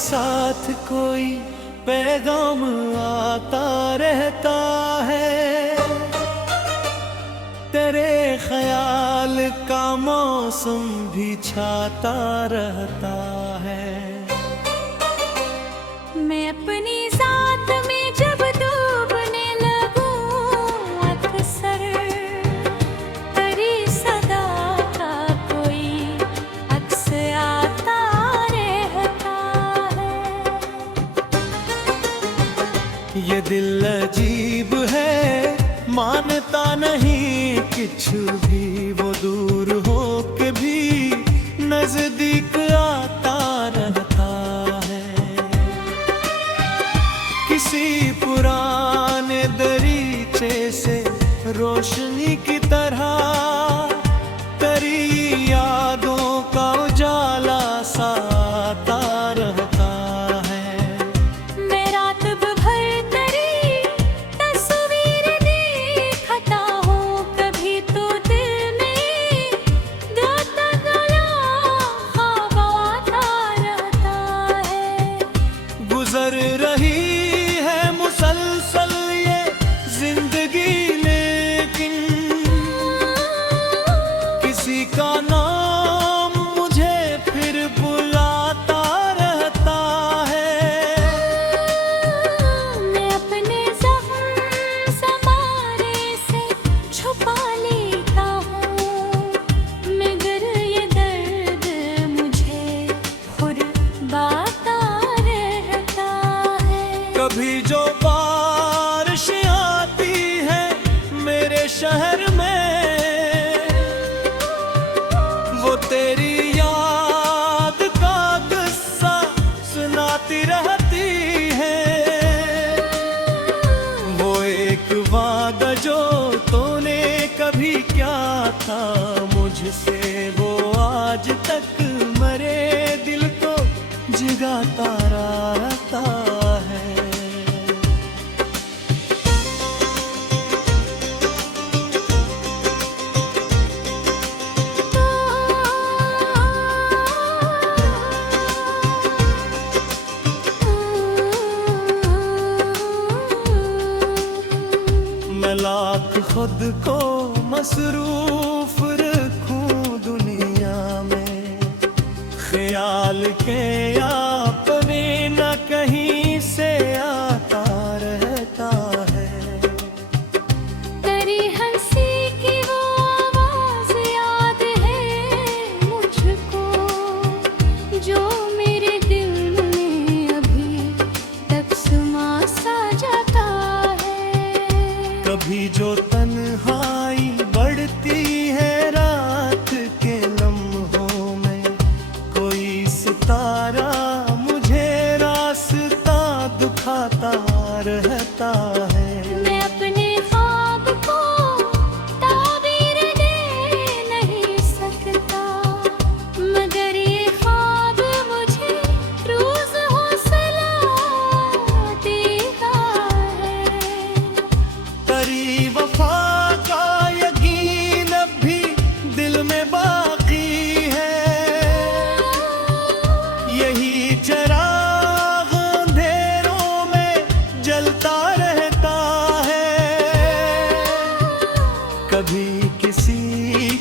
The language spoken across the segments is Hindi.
साथ कोई पैगाम आता रहता है, तेरे ख्याल का मौसम भी छाता रहता है। मैं अपनी साथ में जब डूबने लगूं, अक्सर तेरी सदा का कोई अक्स आता रहता है। ये दिल अजीब है, मानता नहीं कुछ भी, वो दूर हो के भी नजदीक आता रहता है। किसी पुराने दरीचे से रोशनी की तरह तेरी यादों का उजाला सा आता रहता है। मैं रात भर तेरी तस्वीर देखता हूँ, कभी तो दिल में गाता गया ख्वाब आता रहता है। गुजर रही है मुसलसल ये जिंदगी, लेकिन किसी का नाम मुझे फिर बुलाता रहता है। मैं अपने ज़ख्म समारे से छुपा लेता हूँ, मगर ये दर्द मुझे खुद बाता रहता है। कभी जो बारिश आती है मेरे शहर में, वो तेरी याद का किस्सा सुनाती रहती है। वो एक वादा जो तूने कभी क्या था मुझसे, वो आज तक मरे दिल को जगाता रहता है। मैं लाख खुद को मसरूफ रखूं दुनिया में, ख्याल के अपने न कहीं से आता रहता है। तेरी हंसी की वो आवाज़ याद है मुझको, जो मेरे दिल में अभी तक समा सा जाता है। कभी जो तन्हाई बढ़ती है रात के लम्हों में, कोई सितारा मुझे रास्ता दिखाता रहता है। मैं अपने ख्वाब को ताबीर दे नहीं सकता, मगर ये ख्वाब मुझे रोज हौसला देता है। तेरी वफा का यकीन अब भी दिल में बाकी है, यही चिराग अंधेरों में जलता रहता है। कभी किसी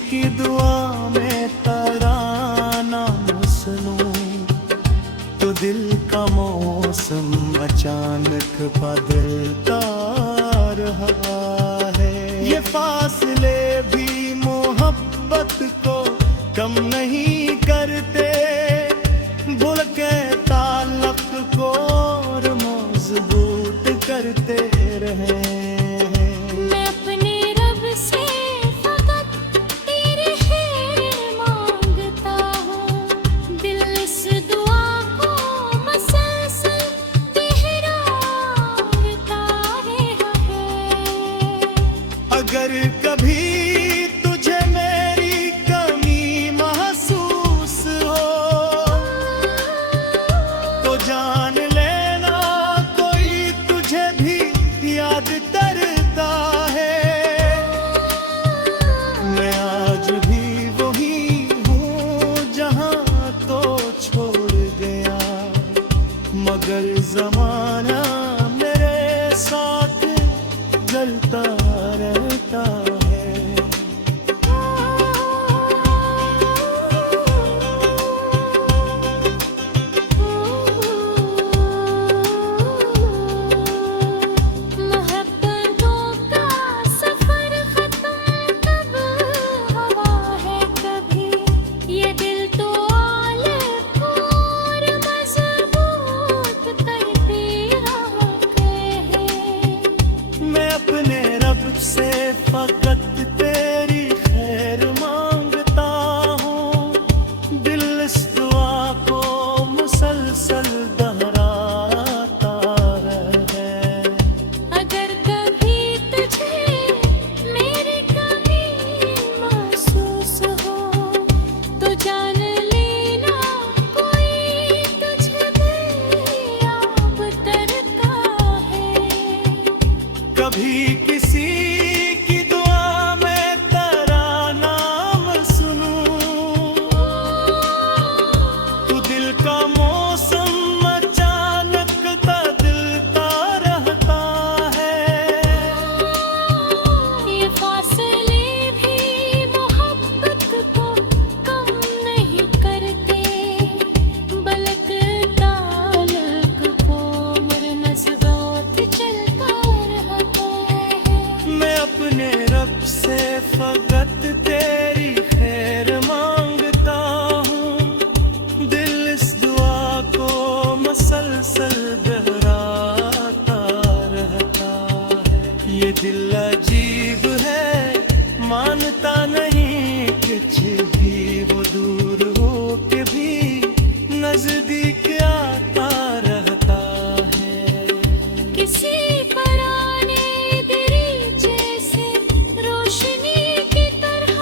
की दुआ में तराना सुनूं, तो दिल का मौसम अचानक बदलता रहा है। ये फासले भी मोहब्बत को कम नहीं करते, भूल के ताल्लुक को और मजबूत करते रहे। मैं अपने रब से फकत तेरे खैर मांगता हूँ, दिल इस दुआ को मसलसल दोहराता रहा है। अगर कभी तुझे मेरी कमी महसूस हो, तो जान लेना कोई तुझे भी याद करता है। मैं आज भी वही हूँ जहाँ तो छोड़ गया, फकत तेरी खैर मांगता हूँ। दिल इस दुआ को मुसलसल दोहराता रहे। अगर कभी तुझे मेरी कमी महसूस हो तो जान लेना कोई तुझे बेयाब करता है। कभी किसी की दुआ में तेरा नाम सुनूं तो दिल का मौसम अचानक बदलता रहता है। ये फासले भी मोहब्बत को कम नहीं करते, बल्कि ताल्लुक को मुरनज़बात चलता रहता है। मैं अपने रब से फकत तेरी खैर मांगता हूँ। दिल इस दुआ को मुसलसल दोहराता रहता है। ये दिल अजीब है, मानता नहीं कुछ भी। वो दूर हो के भी नजदीक आता रहता है। किसी पराने दरीचे से रोशनी की तरह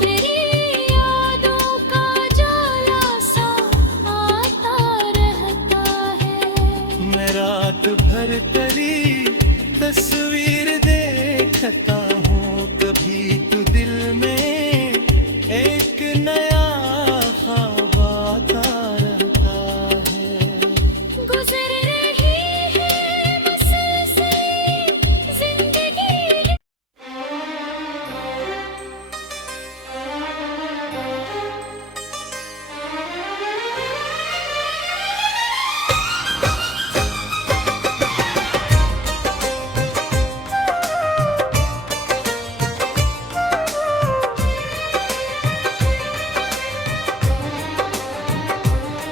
तेरी यादों का जाला सा आता रहता है। मैं रात भर तेरी तस्वीर देखता हूँ। कभी तो दिल में एक नया ख्वाब आता रहता है। गुजर रही है मुसलसल जिंदगी।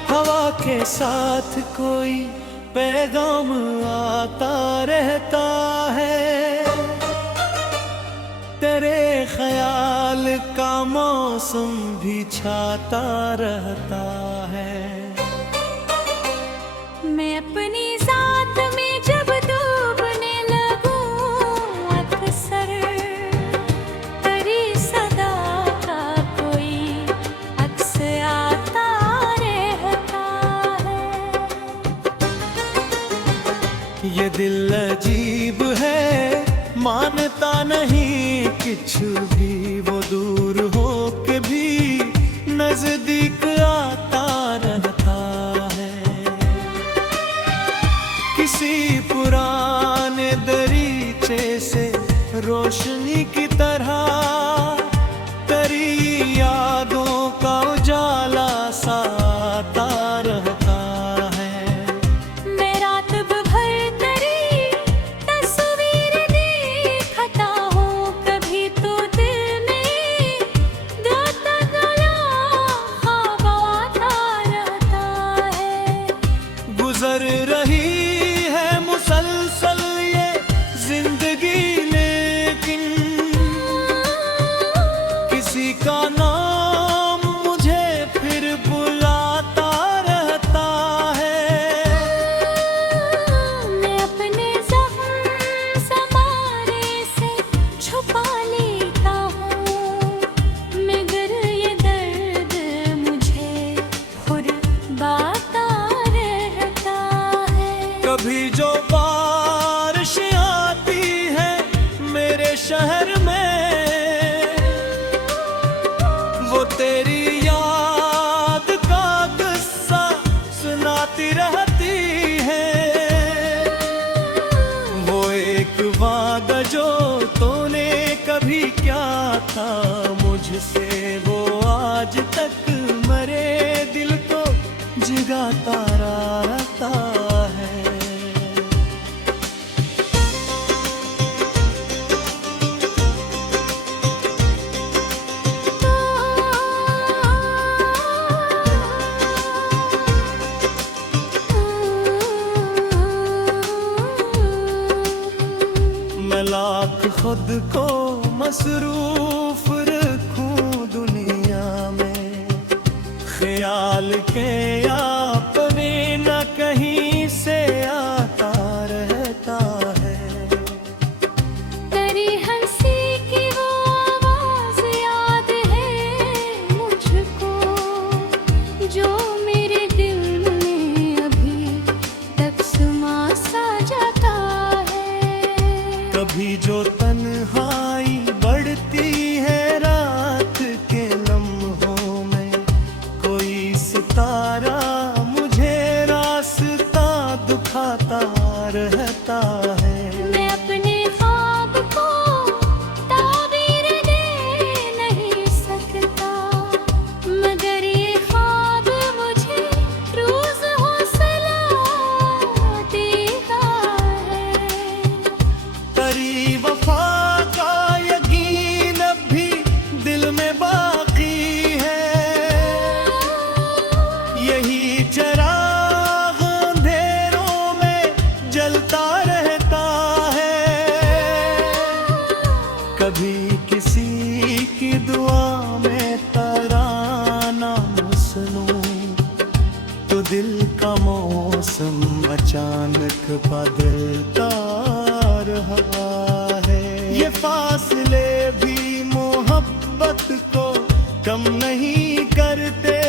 हवा के साथ कोई पैगाम आता रहता है। तेरे ख्याल का मौसम भी छाता रहता है। मैं अपनी जात में जब डूबने लगूं अक्सर तेरी सदा का कोई अक्स आता रहता है। ये दिल अजीब है, मानता नहीं कुछ भी। वो दूर हो के भी नजदीक आता रहता है। किसी पुराने दरीचे से रोशनी की तरह तेरी यादों का उजाला सा आता रहता है। मैं रात भर तेरी तस्वीर देखता हूँ। कभी तो दिल में गाता गया ख्वाब आता रहता है। गुजर रही है मुसलसल ये जिंदगी, लेकिन किसी का नाम मुझे फिर बुलाता रहता है। मैं अपने ज़ख्म समारे से छुपा लेता हूँ, मगर ये दर्द मुझे खुद बाता रहता है। कभी जो बारिश आती है मेरे शहर में, वो तेरी याद का किस्सा सुनाती रहती है। वो एक वादा जो तूने कभी क्या था मुझसे, वो आज तक मरे दिल को जगाता रहता है। मैं लाख खुद को मसरूफ रखूं दुनिया में, ख्याल के आपने न कहीं से आता रहता है। तेरी हंसी की वो आवाज याद है मुझको, जो मेरे दिल में अभी तक समा सा जाता है। कभी जो तन्हाई बढ़ती है रात के लम्हों में, कोई सितारा मुझे रास्ता दिखाता रहता है। मैं अपने ख्वाब को ताबीर दे नहीं सकता, मगर ये ख्वाब मुझे रोज हौसला देता है। तेरी वफा का यकीन अब भी दिल में बाकी है, यही चिराग अंधेरों में जलता रहता है। कभी किसी की दुआ में तराना सुनूं तो दिल का मौसम अचानक बदलता रहा है। ये फासले भी मोहब्बत को कम नहीं करते,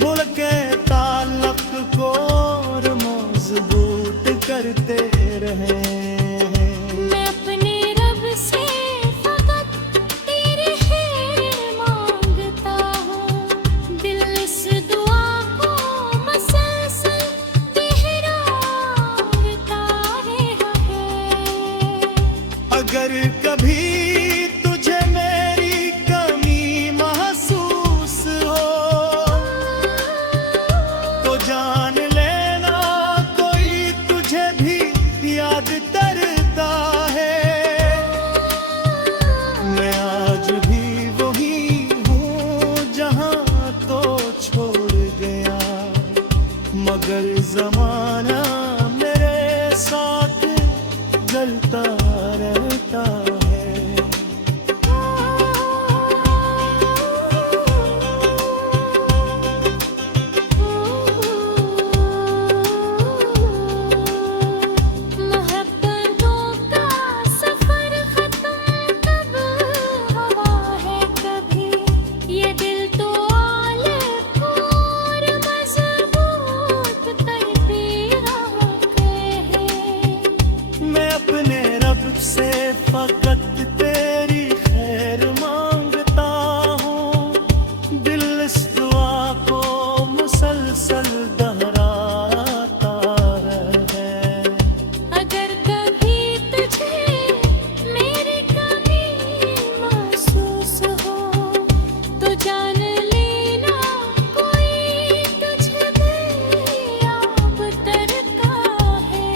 भूल के ताल्लुक को और मजबूत करते रहे। मैं अपने रब से फकत तेरी खैर मांगता हूँ, दिल इस दुआ को मसलसल दोहराता रहा है। अगर कभी तुझे मेरी कमी महसूस हो तो जान लेना कोई तुझे भी याद करता है। मैं आज भी वही हूँ जहाँ तो छोड़ गया, मगर जमाना मेरे साथ जलता रहता है। मोहब्बतों का सफर खत्म कब हुआ है कभी, ये दिल तो आलिफ और मजबूत तड़पी है। मैं अपने रब से फकत तेरी खैर मांगता हूँ, दिल इस दुआ को मुसलसल दोहराता है। अगर कभी तुझे मेरी कमी महसूस हो तो जान लेना कोई तुझे बेयाब करता है।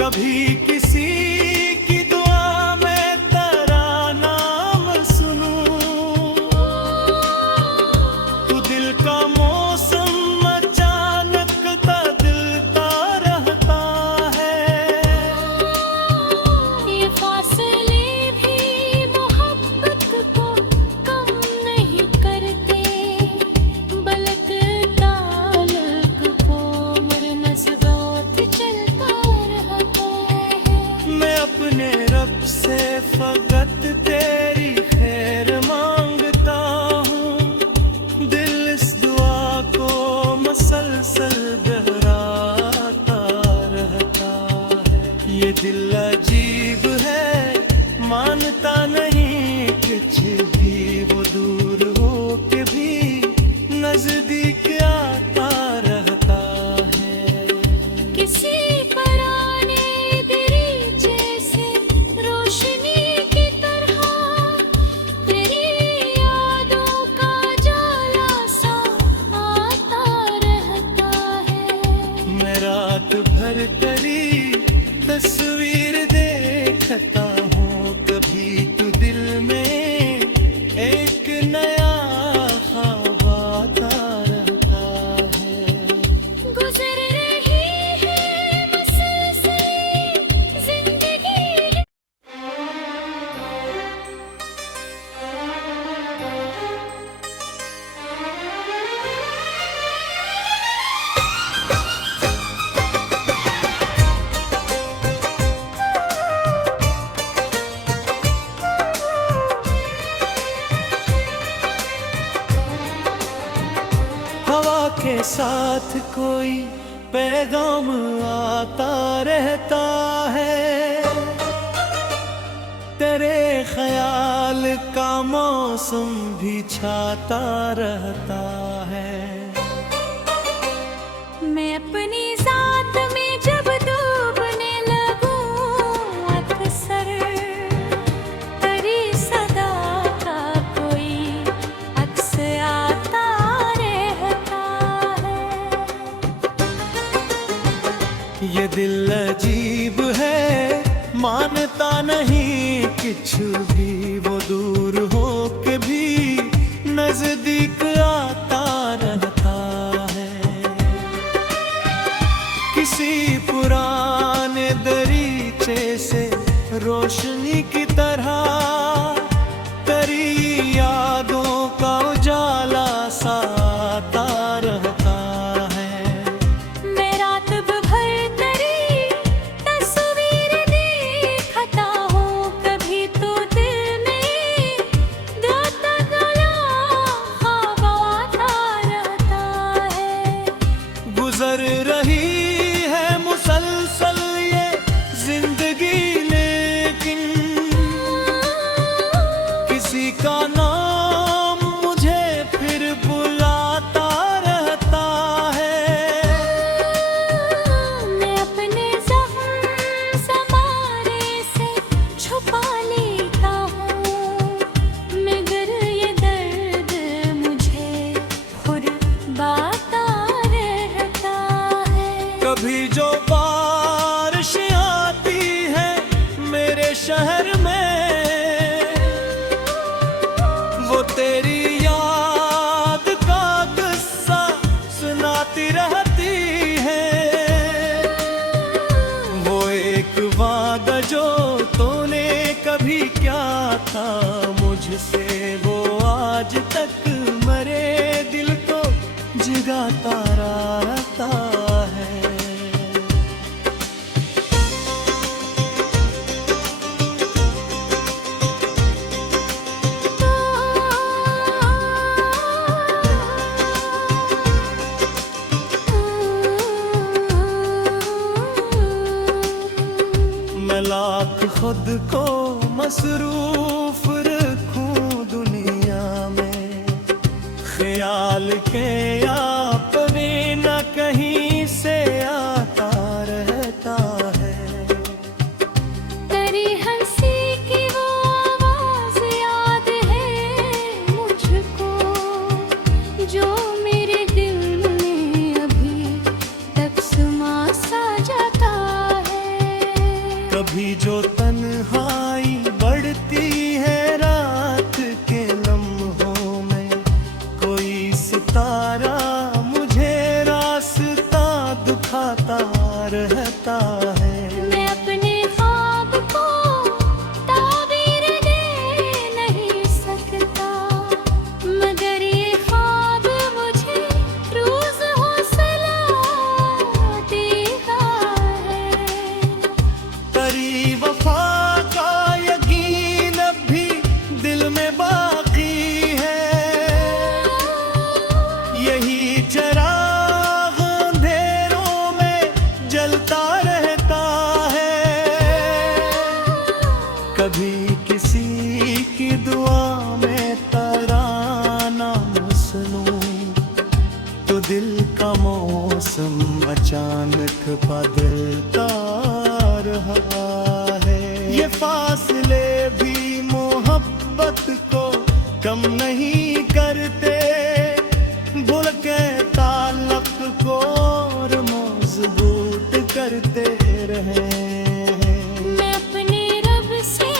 कभी किसी की दुआ में तेरा नाम सुनूं तो दिल का मौसम अचानक बदलता रहता है। ये फासले भी मोहब्बत को कम नहीं करते, बल्कि ताल्लुक को उम्र नस्बत चलता रहता है। मैं अपने रब से फकत तेरी खैर मांगता हूँ, दिल इस दुआ को मसलसल दोहराता रहता है। ये दिल अजीब है, मानता नहीं कुछ भी, वो दूर हो के भी नजदीक आता रहता है। किसी पराने दिल जैसे रोशनी की तरह तेरी यादों का जाला सा आता रहता है। मैं रात भर तेरी तस्वीर देखता हूँ, कभी तू दिल साथ कोई पैगाम आता रहता है, तेरे ख्याल का मौसम भी छाता रहता है। मैं अपनी जात में जब डूबने लगूं, अक्सर तेरी सदा का कोई अक्स आता रहता है। ये दिल अजीब है, मानता नहीं कुछ भी, वो दूर हो के भी नजदीक आता रहता है। किसी पुराने दरीचे से रोशनी की तरह तेरी यादों का उजाला सा आता रहता है। मैं रात भर तेरी तस्वीर देखता हूँ, कभी तो दिल में गाता गला ख्वाब आता रहता है। गुजर रही है मुसलसल ये जिंदगी, लेकिन किसी का नाम मुझे फिर बुलाता रहता है। मैं अपने ज़ख्म समारे से छुपा लेता हूँ, मगर ये दर्द मुझे खुरबाता रहता है। कभी जो बारिश आती है मेरे शहर में, वो तेरी याद का किस्सा सुनाती रहती है। वो एक वादा जो तूने कभी क्या था मुझसे, वो आज तक मरे दिल को जगाता रहता है। मैं लाख खुद को मसरूफ रखूं दुनिया में, ख्याल के अपने न कहीं से आता रहता है। तेरी हंसी की वो आवाज़ याद है मुझको, जो मेरे दिल में अभी तक समा सा जाता है। कभी जो तन्हाई बढ़ती है रात के लम्हों में, कोई सितारा मुझे रास्ता दिखाता रहता है। मैं अपने ख्वाब को ताबीर दे नहीं सकता, मगर ये ख्वाब मुझे रोज हौसला देता है। तेरी वफा का यकीन अब भी दिल में बाकी है, यही चिराग अंधेरों में जलता रहता है। कभी किसी की दुआ में तराना सुनूं, तो दिल का मौसम अचानक बदलता रहा है। ये फासले भी मोहब्बत को कम नहीं करते, भूल के ताल्लुक को और मजबूत करते रहे। मैं अपने रब से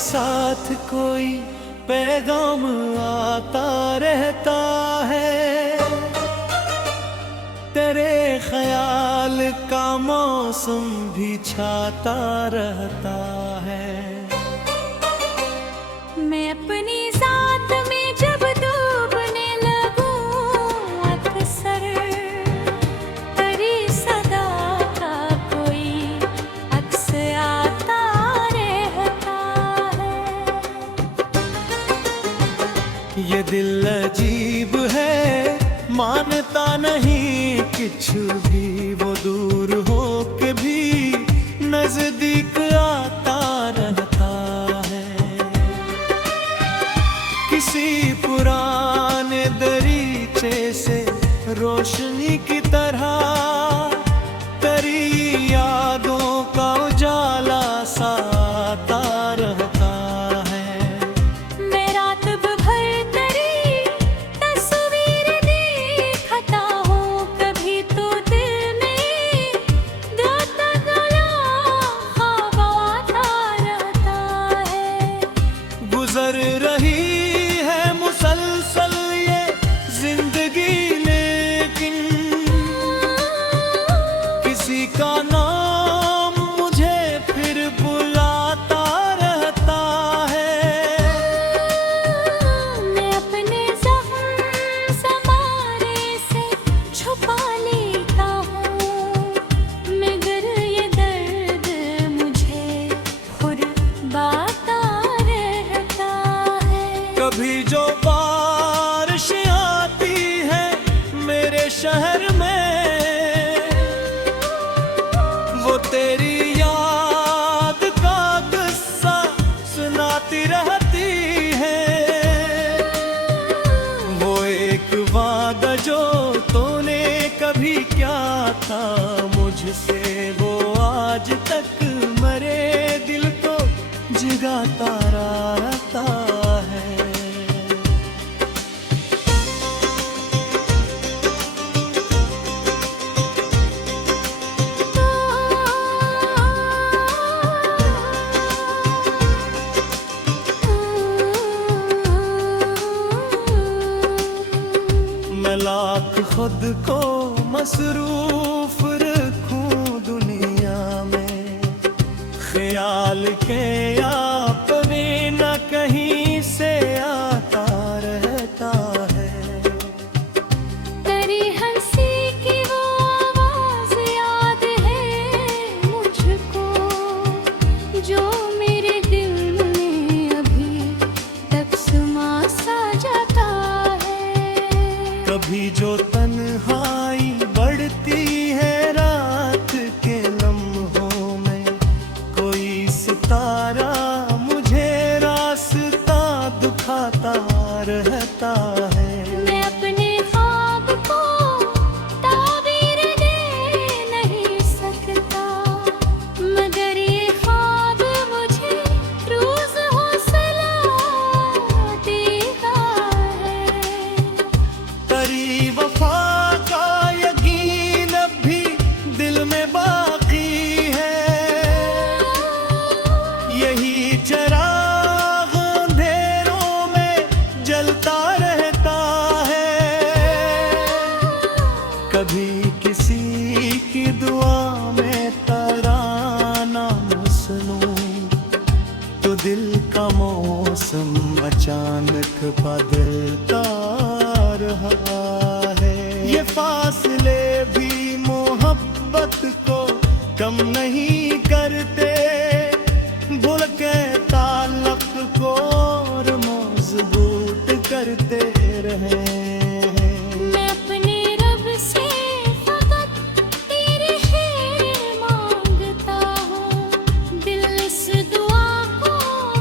साथ कोई पैगाम आता रहता है, तेरे ख्याल का मौसम भी छाता रहता है। मैं अपनी जात में जब डूबने लगूं, अक्सर तेरी सदा का कोई अक्स आता रहता है। ये दिल अजीब है, मानता नहीं कुछ भी, वो दूर हो के भी नजदीक आता रहता है। किसी पुराने दरीचे से रोशनी की तरह तेरी यादों का उजाला सा आता रहता है। मैं रात भर तेरी तस्वीर देखता हूँ, कभी तो दिल में गाता गला ख्वाब आता रहता है। गुजर रही है मुसलसल ये जिंदगी, लेकिन किसी का नाम मुझे फिर बुलाता रहता है। मैं अपने ज़ख्म समारे से छुपा लेता हूँ, मगर ये दर्द मुझे खुद बाता रहता है। कभी जो बारिश आती है मेरे शहर में, वो तेरी याद का किस्सा सुनाती रहती है। वो एक वादा जो तूने कभी क्या था मुझसे, वो आज तक मरे दिल को जगाता रहता है। मैं लाख खुद को मसरूफ रखूं दुनिया में, ख्याल के अपने न कहीं से आता रहता है। तेरी हंसी की वो आवाज़ याद है मुझको, जो मेरे दिल में अभी तक समा सा जाता है। कभी जो तन्हाई बढ़ती है रात के लम्हों में, कोई सितारा मुझे रास्ता दिखाता रहता है। मैं अपने ख्वाब को ताबीर दे नहीं सकता, मगर ये ख्वाब मुझे रोज हौसला देता है। तेरी वफा का यकीन अब भी दिल में बाकी है, यही चिराग अंधेरों में जलता रहता है। कभी किसी की दुआ में तराना सुनूं, तो दिल का मौसम अचानक बदलता रहा है। ये फासले भी मोहब्बत को कम नहीं करते, भूल के ताल्लुक को और मजबूत करते रहे। मैं अपने रब से फकत तेरे खैर मांगता हूँ, दिल इस दुआ को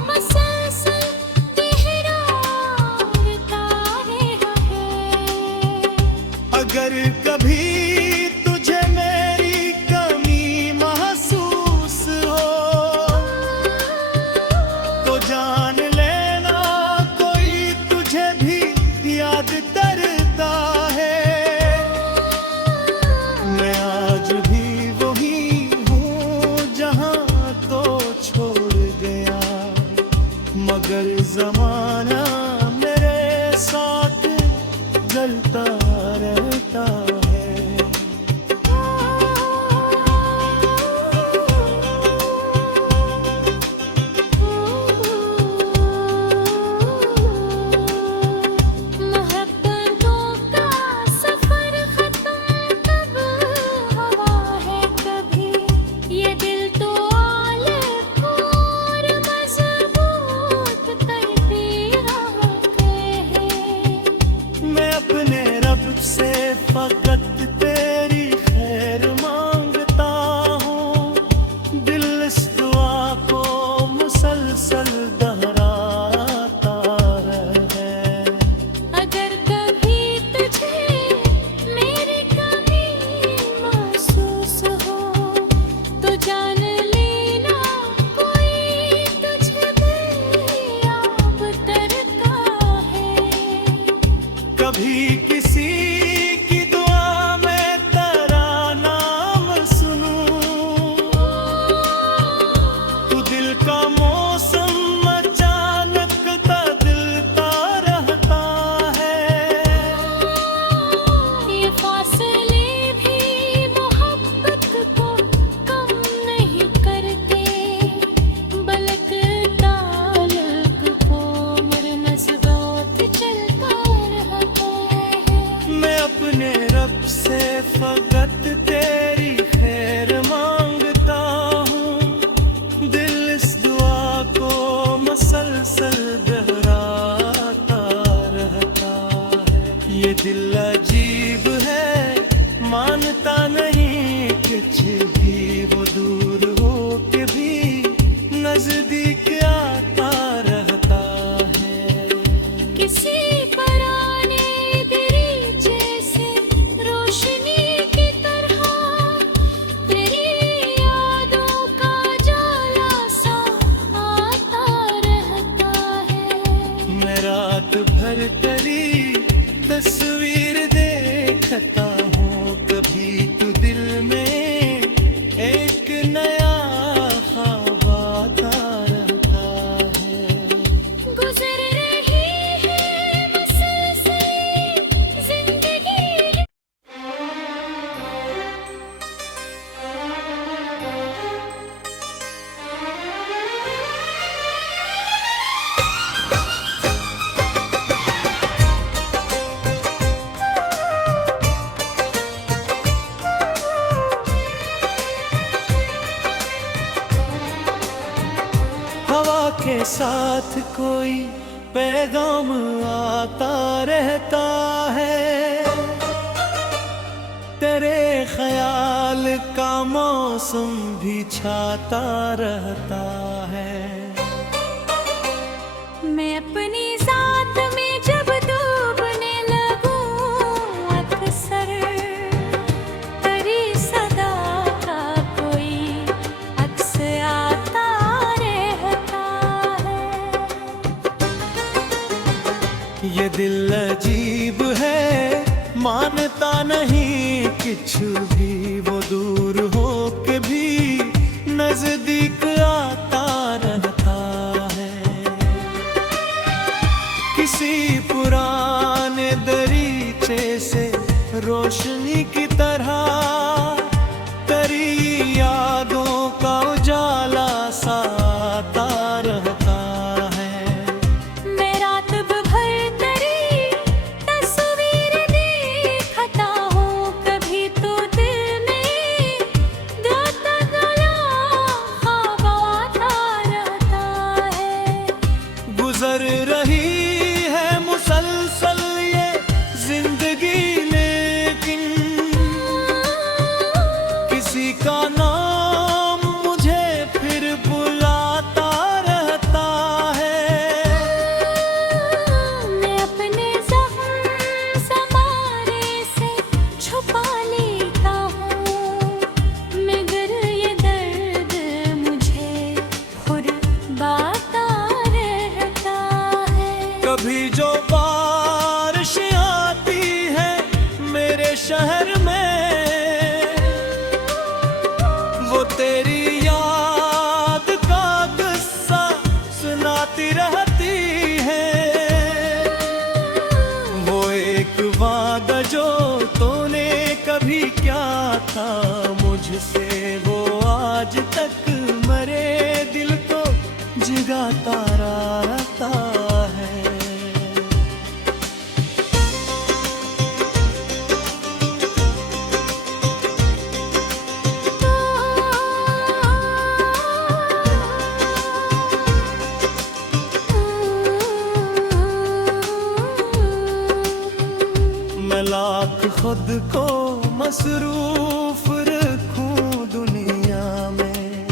मसलसल दोहराता तेरी खैर मांगता हूँ, दिल इस दुआ को मसलसल दोहराता रहता है। ये दिल अजीब है, मानता नहीं कुछ भी, वो दूर हो के भी नजदीक आता रहता है। किसी पराने दरीचे से रोशनी की तरह तेरी यादों का जाला सा आता रहता है। मैं रात भर तेरी तस्वीर देखता हूँ, कभी तू दिल में एक नया ख्वाब आता रहता है। गुजर रही है मुसलसल जिंदगी। हवा के साथ कोई पैगाम आता रहता है, तेरे ख्याल का मौसम भी छाता रहता है। मैं अपनी जात में जब डूबने लगूं, अक्सर तेरी सदा का कोई अक्स आता रहता है। ये दिल अजीब है, मानता नहीं कुछ भी, वो दूर हो के भी नजदीक आता रहता है। किसी पुराने दरीचे से रोशनी की तरह तेरी यादों का उजाला सा आता रहता है। मैं रात भर तेरी तस्वीर देखता हूँ, कभी तो दिल में गाता गला ख्वाब आता रहता है। गुजर रही है मुसलसल ये जिंदगी, लेकिन किसी का नाम मुझे फिर बुलाता रहता है। मैं अपने ज़ख्म समारे से छुपा लेता हूँ, मगर ये दर्द मुझे खुरबाता रहता है। कभी जो बारिश आती है मेरे शहर में, वो तेरी याद का किस्सा सुनाती रहती है। वो एक वादा जो तूने कभी क्या था मुझसे, वो आज तक मरे दिल को जगाता रहता है। मैं लाख खुद को मसरूफ रखूं दुनिया में,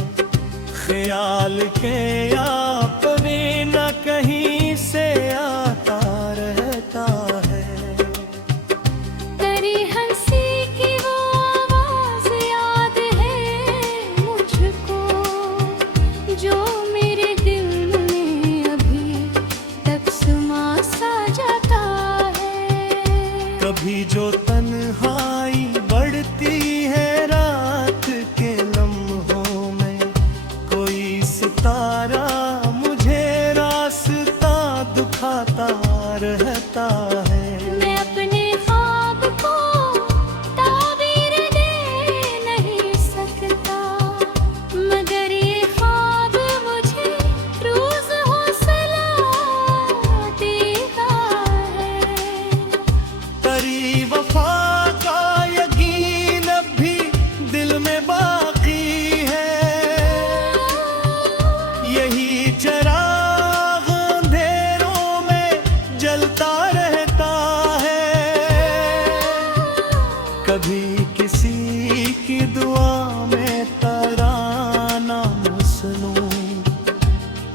किसी की दुआ में तराना सुनूं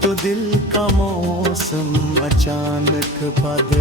तो दिल का मौसम अचानक बदल